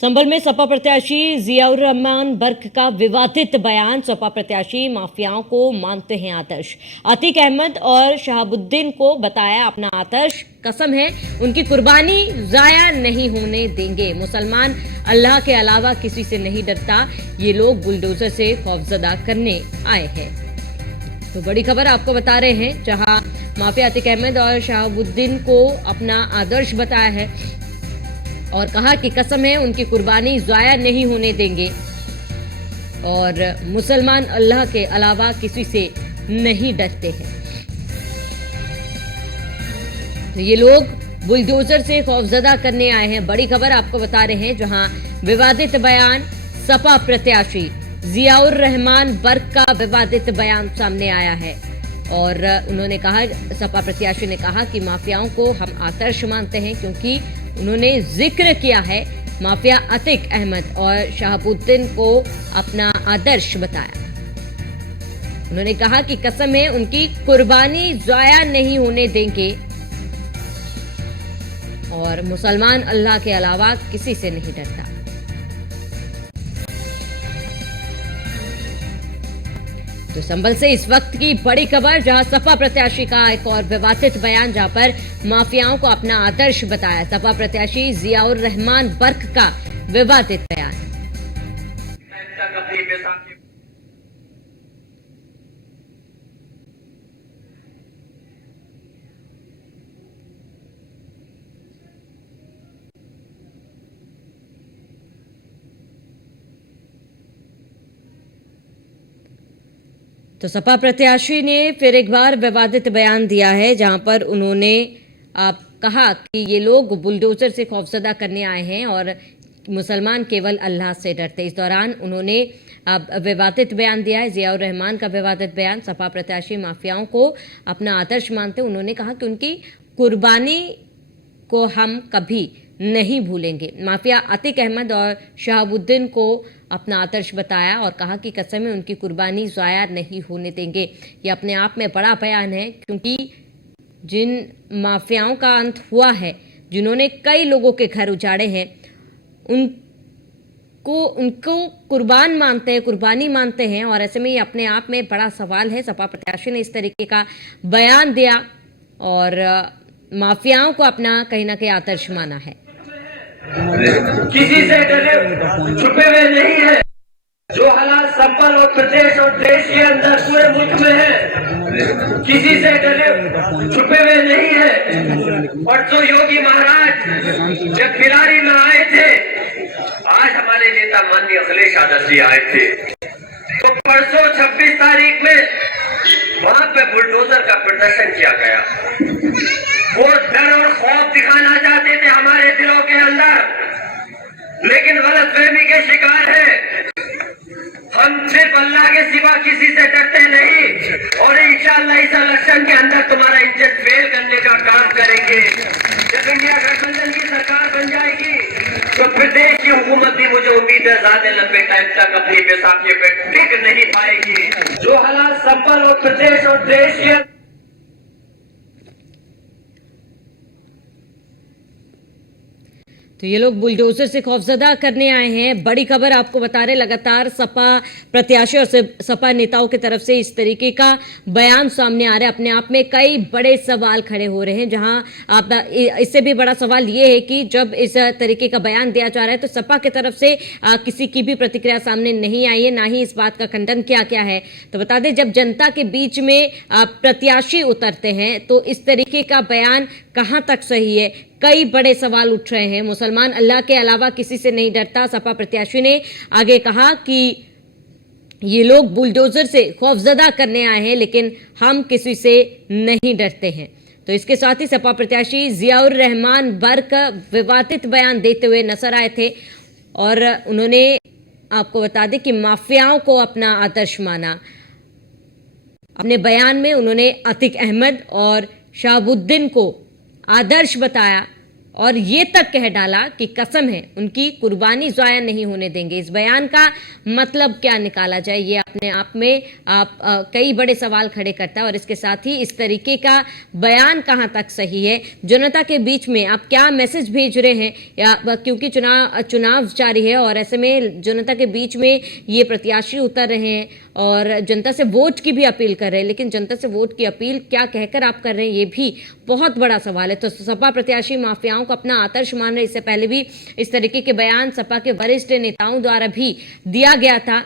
संभल में सपा प्रत्याशी जियाउर रहमान बर्क का विवादित बयान। सपा प्रत्याशी माफियाओं को मानते हैं आदर्श। अतीक अहमद और शहाबुद्दीन को बताया अपना आदर्श। कसम है उनकी कुर्बानी जाया नहीं होने देंगे। मुसलमान अल्लाह के अलावा किसी से नहीं डरता। ये लोग बुलडोजर से खौफजदा करने आए हैं। तो बड़ी खबर आपको बता रहे हैं, जहां माफिया अतीक अहमद और शहाबुद्दीन को अपना आदर्श बताया है और कहा कि कसम है उनकी कुर्बानी जाया नहीं होने देंगे और मुसलमान अल्लाह के अलावा किसी से नहीं डरते हैं। तो ये लोग बुलडोजर से खौफजदा करने आए हैं। बड़ी खबर आपको बता रहे हैं, जहां विवादित बयान सपा प्रत्याशी जियाउर रहमान बर्क का विवादित बयान सामने आया है और उन्होंने कहा, सपा प्रत्याशी ने कहा कि माफियाओं को हम आदर्श मानते हैं, क्योंकि उन्होंने जिक्र किया है माफिया अतीक अहमद और शहाबुद्दीन को अपना आदर्श बताया। उन्होंने कहा कि कसम है उनकी कुर्बानी जाया नहीं होने देंगे और मुसलमान अल्लाह के अलावा किसी से नहीं डरता। तो संभल से इस वक्त की बड़ी खबर, जहां सपा प्रत्याशी का एक और विवादित बयान, जहां पर माफियाओं को अपना आदर्श बताया। सपा प्रत्याशी जियाउर रहमान बर्क का विवादित बयान। तो सपा प्रत्याशी ने फिर एक बार विवादित बयान दिया है, जहां पर उन्होंने कहा कि ये लोग बुलडोजर से खौफजदा करने आए हैं और मुसलमान केवल अल्लाह से डरते। इस दौरान उन्होंने विवादित बयान दिया है, जियाउर रहमान का विवादित बयान। सपा प्रत्याशी माफियाओं को अपना आदर्श मानते। उन्होंने कहा कि उनकी कुर्बानी को हम कभी नहीं भूलेंगे। माफिया अतीक अहमद और शहाबुद्दीन को अपना आदर्श बताया और कहा कि कसम में उनकी कुर्बानी जाया नहीं होने देंगे। ये अपने आप में बड़ा बयान है, क्योंकि जिन माफियाओं का अंत हुआ है, जिन्होंने कई लोगों के घर उजाड़े हैं, उनको कुर्बान मानते हैं, कुर्बानी मानते हैं। और ऐसे में ये अपने आप में बड़ा सवाल है। सपा प्रत्याशी ने इस तरीके का बयान दिया और माफियाओं को अपना कहीं ना कहीं आदर्श माना है। किसी से डरे छुपे हुए नहीं है। जो हालात संभल और प्रदेश और देश के अंदर पूरे मुल्क में है, किसी से डरे छुपे हुए नहीं है। और जो योगी महाराज जब खिलाड़ी में आए थे, आज हमारे नेता माननीय अखिलेश यादव जी आए थे, तो परसों 26 तारीख में वहां पे बुलडोजर का प्रदर्शन किया गया। वो डर और खौफ दिखाना चाहते थे हमारे दिलों के अंदर, लेकिन गलतफहमी के शिकार है। हम सिर्फ अल्लाह के सिवा किसी से डरते नहीं और इंशाअल्लाह इस इलेक्शन के अंदर तुम्हारा इंजन फेल करने का काम करेंगे। जब इंडिया गठबंधन की सरकार बन जाएगी तो प्रदेश की हुकूमत भी, मुझे उम्मीद है, ज्यादा लंबे टाइम तक अपनी बैसाखी पे टिक नहीं पाएगी। जो हालात संभल और प्रदेश और देश के तो ये लोग बुलडोजर से खौफजदा करने आए हैं। बड़ी खबर आपको बता रहे, लगातार सपा प्रत्याशी और सपा नेताओं की तरफ से इस तरीके का बयान सामने आ रहा है। अपने आप में कई बड़े सवाल खड़े हो रहे हैं, जहां आप इससे भी बड़ा सवाल ये है कि जब इस तरीके का बयान दिया जा रहा है तो सपा की तरफ से किसी की भी प्रतिक्रिया सामने नहीं आई है, ना ही इस बात का खंडन किया गया है। तो बता दें, जब जनता के बीच में प्रत्याशी उतरते हैं तो इस तरीके का बयान कहां तक सही है? कई बड़े सवाल उठ रहे हैं। मुसलमान अल्लाह के अलावा किसी से नहीं डरता। सपा प्रत्याशी ने आगे कहा कि ये लोग बुलडोजर से खौफजदा करने आए हैं, लेकिन हम किसी से नहीं डरते हैं। तो इसके साथ ही सपा प्रत्याशी जियाउर रहमान बर्क विवादित बयान देते हुए नजर आए थे और उन्होंने, आपको बता दें कि माफियाओं को अपना आदर्श माना। अपने बयान में उन्होंने अतीक अहमद और शहाबुद्दीन को आदर्श बताया और ये तक कह डाला कि कसम है उनकी कुर्बानी ज़ाया नहीं होने देंगे। इस बयान का मतलब क्या निकाला जाए, ये अपने आप में कई बड़े सवाल खड़े करता है। और इसके साथ ही इस तरीके का बयान कहाँ तक सही है, जनता के बीच में आप क्या मैसेज भेज रहे हैं, या क्योंकि चुनाव जारी है और ऐसे में जनता के बीच में ये प्रत्याशी उतर रहे हैं और जनता से वोट की भी अपील कर रहे हैं, लेकिन जनता से वोट की अपील क्या कहकर आप कर रहे हैं, ये भी बहुत बड़ा सवाल है। तो सपा प्रत्याशी माफियाओं को अपना आदर्श मान रहे, इससे पहले भी इस तरीके के बयान सपा के वरिष्ठ नेताओं द्वारा भी दिया गया था।